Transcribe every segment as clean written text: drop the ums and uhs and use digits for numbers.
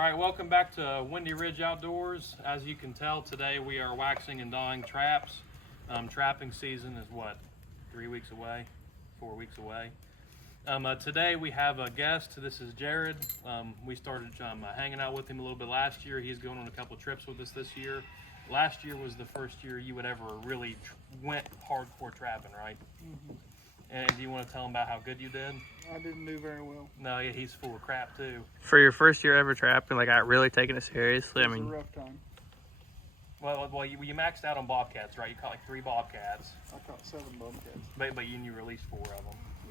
All right, welcome back to Windy Ridge Outdoors. As you can tell, today we are waxing and dyeing traps. Trapping season is what, 3 weeks away, 4 weeks away. Today we have a guest. This is Jared. We started hanging out with him a little bit last year. He's going on a couple trips with us this year. Last year was the first year you would ever really went hardcore trapping, right? Mm-hmm. And do you want to tell him about how good you did? I didn't do very well. No, yeah, he's full of crap too. For your first year ever trapping, like, I really taking it seriously. It I was mean, a rough time. Well, you maxed out on bobcats, right? You caught like 3 bobcats, I caught 7 bobcats. but you released 4 of them.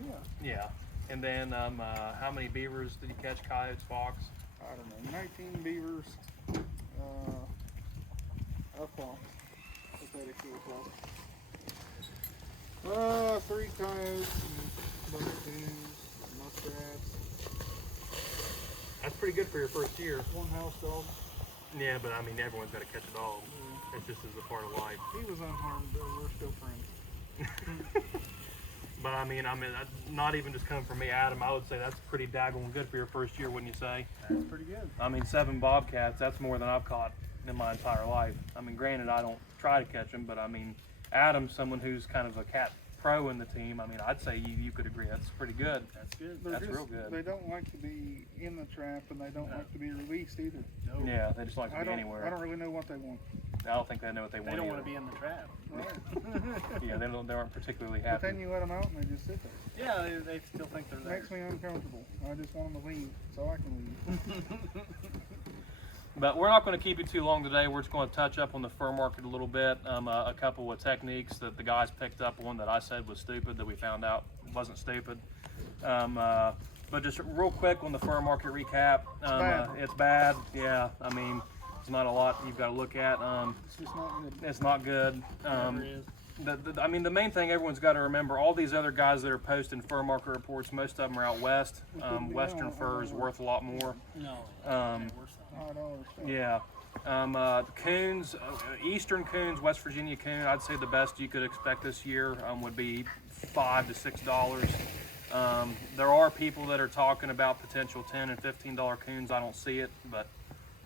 Yeah, Yeah. And then how many beavers did you catch? Coyotes, fox? I don't know. 19 beavers. A fox. I thought it was a fox. 3 coyotes, and buckaroos, muskrats, That's pretty good for your first year. 1 house dog. Yeah, but I mean everyone's got to catch a dog. Yeah. It just is a part of life. He was unharmed, but we're still friends. But I mean, not even just coming from me, Adam. I would say that's pretty daggone good for your first year, wouldn't you say? That's pretty good. I mean, 7 bobcats. That's more than I've caught in my entire life. I mean, granted, I don't try to catch them, but I mean, Adam's someone who's kind of a cat pro in the team. I mean, I'd say you could agree that's pretty good. That's good. That's real good. They don't like to be in the trap, and they don't like to be released either. No. Yeah, they just like to be anywhere. I don't really know what they want. I don't think they know what they want. They don't either. want to be in the trap. Right. Yeah, they aren't particularly But happy. then you let them out and they just sit there. Yeah, they still think they're It there. makes me uncomfortable. I just want them to leave so I can leave. But we're not going to keep you too long today. We're just going to touch up on the fur market a little bit. A couple of techniques that the guys picked up on that I said was stupid that we found out wasn't stupid. But just real quick on the fur market recap. bad. It's bad. Yeah, I mean, it's not a lot you've got to look at. It's just not good. It's not good. Never is. I mean, the main thing everyone's got to remember, all these other guys that are posting fur market reports, most of them are out west. Western fur is worth a lot more. No. Worse I don't understand. Yeah. Coons, eastern coons, West Virginia coon, I'd say the best you could expect this year would be $5 to $6. There are people that are talking about potential $10 and $15 coons. I don't see it, but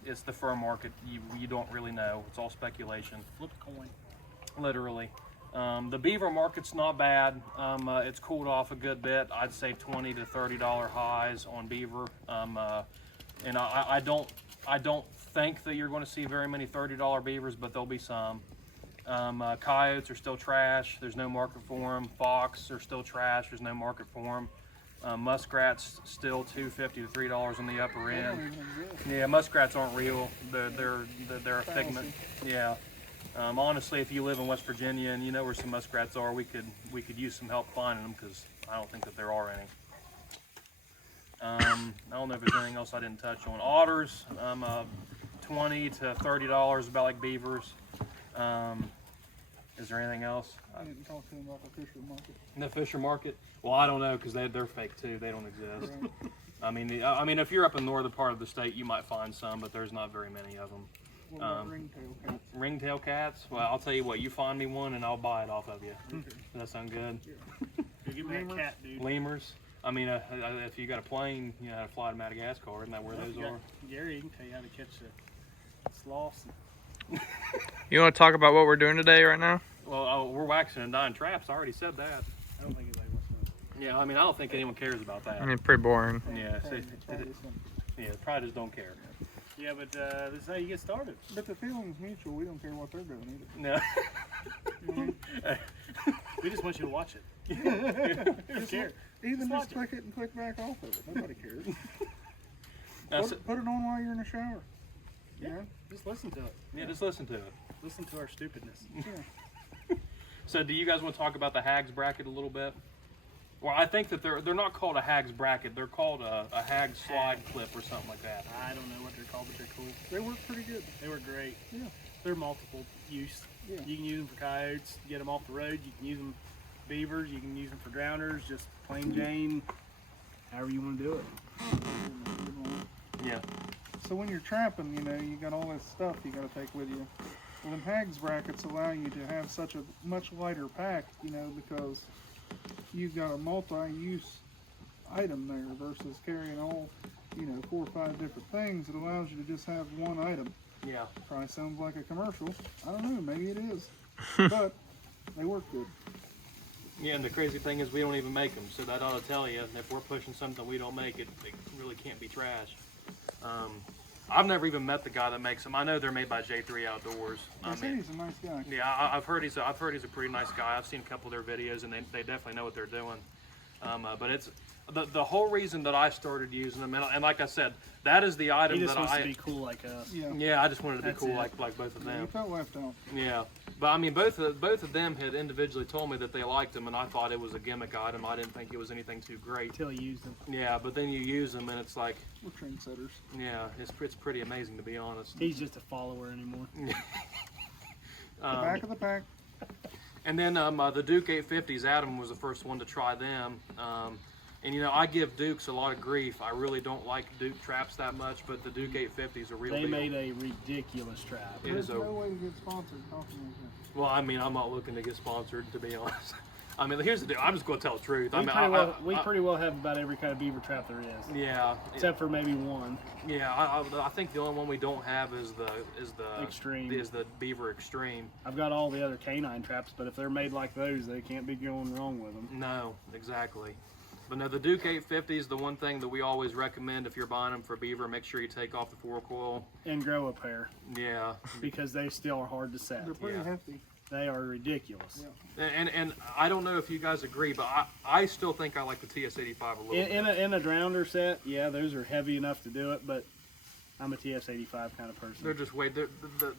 it's the fur market. You don't really know. It's all speculation, Flip a coin. literally. The beaver market's not bad. It's cooled off a good bit. I'd say $20 to $30 highs on beaver. And I don't think that you're going to see very many $30 beavers, but there'll be some. Coyotes are still trash. There's no market for them. Fox are still trash. There's no market for them. Muskrats still $2.50 to $3 on the upper They don't end. even exist. Yeah, muskrats aren't real. They're a figment. Yeah. Honestly, if you live in West Virginia and you know where some muskrats are, we could use some help finding them because I don't think that there are any. I don't know if there's anything else I didn't touch on. Otters, $20 to $30, about like beavers. Is there anything else? I didn't talk to him about the fisher market. The Fisher market? Well, I don't know because they're fake too. They don't exist. Right. I mean, if you're up in the northern part of the state, you might find some, but there's not very many of them. What about ringtail cats? Ringtail cats? Well, I'll tell you what. You find me one, and I'll buy it off of you. Does that sound good? You give me that cat, dude. Lemurs? I mean, if you got a plane, you know how to fly to Madagascar. Isn't that where those are? Gary, he can tell you how to catch the sloths. you want to talk about what we're doing today right now? Well, we're waxing and dyeing traps. I already said that. I don't think anybody wants to. Yeah, I mean, I don't think anyone cares about that. I mean, pretty boring. Yeah, Probably some. yeah, probably just don't care. Yeah, but this is how you get started. But the feeling's mutual. We don't care what they're doing either. No. You know what I mean? We just want you to watch it. Just care. Even Just just click it and click back off of it. Nobody cares. That's Put it on while you're in the shower. You know? Just listen to it. yeah, just listen to it. Listen to our stupidness. Yeah. So, do you guys want to talk about the hags bracket a little bit? Well, I think that they're not called a hags bracket. They're called a hag slide clip or something like that. I don't know what they're called, but they're cool. They work pretty good. They were great. Yeah. They're multiple use. Yeah. You can use them for coyotes, get them off the road. You can use them beavers. You can use them for drowners. Just plain Jane. However you want to do it. Yeah. So when you're trapping, you know, you got all this stuff you got to take with you. Well, them hags brackets allow you to have such a much lighter pack, you know, because you've got a multi-use item there versus carrying all, 4 or 5 different things. It allows you to just have one item. Yeah. Probably sounds like a commercial. I don't know, maybe it is. But they work good. Yeah, and the crazy thing is we don't even make them, so that ought to tell you if we're pushing something we don't make, it really can't be trash. I've never even met the guy that makes them. I know they're made by J3 Outdoors. They say he's a nice guy. Yeah, I've heard he's a pretty nice guy. I've seen a couple of their videos, and they definitely know what they're doing. But it's the whole reason that I started using them, and like I said, that is the item He just that wants I. to be cool like us. Yeah, I just wanted to be That's cool it. like both of You them. felt left out. Yeah, but I mean, both of them had individually told me that they liked them, and I thought it was a gimmick item. I didn't think it was anything too great. Until he used them. Yeah, but then you use them, and it's like, We're trendsetters. yeah, it's pretty amazing to be honest. He's just a follower anymore. The back of the pack. And then the Duke 850s, Adam was the first one to try them. And I give Dukes a lot of grief. I really don't like Duke traps that much, but the Duke 850s are real They deal. made a ridiculous trap. It There's is no way to get sponsored talking like that. Well, I mean, I'm not looking to get sponsored, to be honest. I mean, here's the deal. I'm just going to tell the truth. We pretty well have about every kind of beaver trap there is. Yeah. Except for maybe one. Yeah, I think the only one we don't have is the Extreme. Is the Beaver Extreme. I've got all the other canine traps, but if they're made like those, they can't be going wrong with them. No, exactly. But no, the Duke 850 is the one thing that we always recommend if you're buying them for beaver. Make sure you take off the 4-coil. And grow a pair, Yeah. because they still are hard to set. They're pretty Yeah. hefty. They are ridiculous. Yeah. And I don't know if you guys agree, but I still think I like the TS85 a little bit. In a Drounder set, yeah, those are heavy enough to do it, but I'm a TS85 kind of person. They're just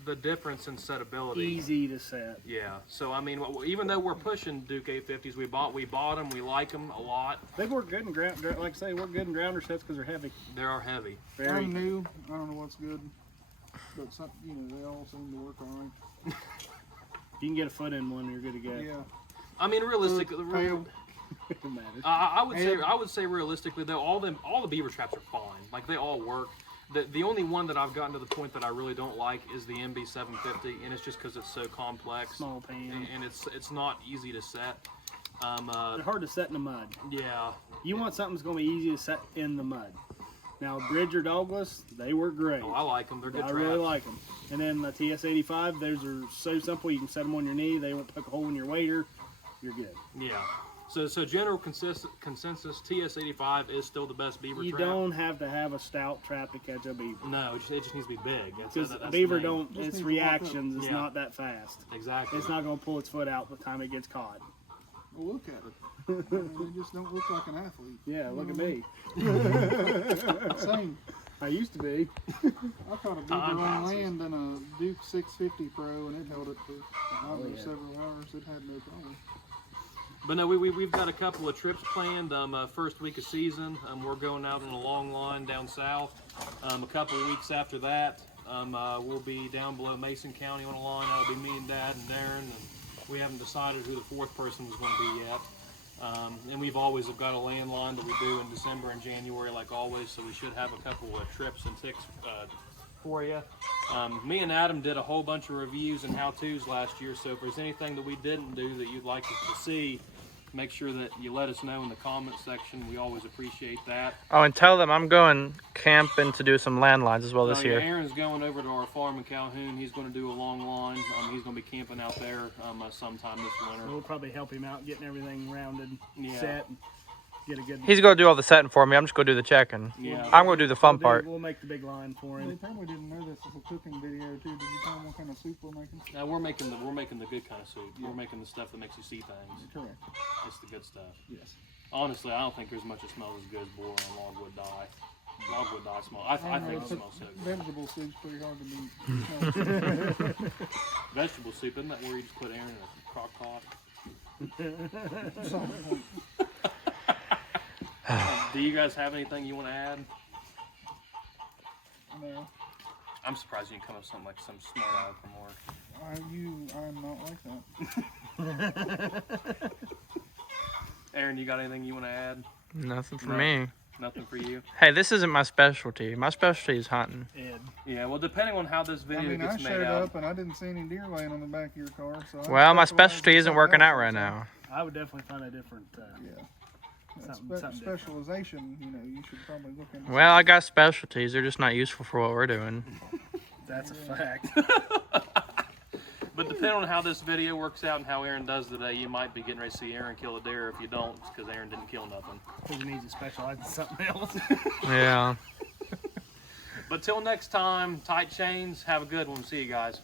the difference in setability. Easy to set. Yeah. So I mean, even though we're pushing Duke 850s, we bought them. We like them a lot. They work good in ground, like I say, work good in Grounder sets because they're heavy. They are heavy. Very. I'm new. I don't know what's good. But some, they all seem to work all right. You can get a foot in one, you're good to go. Yeah. I mean, realistically, Failed. It matters. I would say realistically though, all the beaver traps are fine. Like they all work. The only one that I've gotten to the point that I really don't like is the MB750, and it's just because it's so complex. Small pan. And it's not easy to set. They're hard to set in the mud. Yeah. You want something that's going to be easy to set in the mud. Now, Bridger Douglas, they work great. Oh, I like them. They're good I traps. really like them. And then the TS85, those are so simple. You can set them on your knee. They won't poke a hole in your wader. You're good. Yeah. So general consensus, TS85 is still the best beaver You trap. don't have to have a stout trap to catch a beaver. No, it just needs to be big. Because that's beaver the main- don't, Just its needs to walk up. reactions is Yeah. not that fast. Exactly. It's not going to pull its foot out by the time it gets caught. Well, look at it. They just don't look like an athlete. Yeah, look at me. Same. I used to be. I caught a beaver Time on passes. land in a Duke 650 Pro, and it held it for yeah. several hours. It had no problem. But no, we've got a couple of trips planned. First week of season, we're going out on a long line down south. A couple of weeks after that, we'll be down below Mason County on a line. That'll be me and Dad and Darren, and we haven't decided who the fourth person was going to be yet. And we've always got a landline that we do in December and January, like always. So we should have a couple of trips and ticks for you. Me and Adam did a whole bunch of reviews and how-tos last year. So if there's anything that we didn't do that you'd like us to see, make sure that you let us know in the comment section. We always appreciate that. Oh, and tell them I'm going camping to do some landlines as well this Yeah, year. Aaron's going over to our farm in Calhoun. He's going to do a long line. He's going to be camping out there sometime this winter. We'll probably help him out getting everything rounded, Yeah. set, and get a good. He's going to do all the setting for me. I'm just going to do the checking. Yeah. I'm going to do the fun part. We'll make the big line for They him. probably didn't know this was a cooking video too. Did you tell them what kind of soup we're making? We're making the good kind of soup. We're making the stuff that makes you see things. Correct. It's the good stuff. Yes. Honestly, I don't think there's much that smells as good as boiling logwood dye. Logwood dye smells. I think it smells so good. Vegetable soup's pretty hard to beat. Vegetable soup, isn't that where you just put Aaron in a crock pot? Do you guys have anything you want to add? No, I'm surprised you didn't come up with something like some smart aleck from work. I'm not like that. Aaron, you got anything you want to add? Nothing for No. me. Nothing for you? Hey, this isn't my specialty. My specialty is hunting. Ed. Yeah, well, depending on how this I video mean, I gets made showed out. up and I didn't see any deer laying on the back of your car. So I Well, my specialize in specialty isn't something working else out or right something. now. I would definitely find a different. Yeah. Something different. specialization, you know, you should probably look into. Well, I got specialties. They're just not useful for what we're doing. That's a fact. But depending on how this video works out and how Aaron does today, you might be getting ready to see Aaron kill a deer. If you don't, it's because Aaron didn't kill nothing. He needs to specialize in something else. Yeah. But till next time, tight chains. Have a good one. See you guys.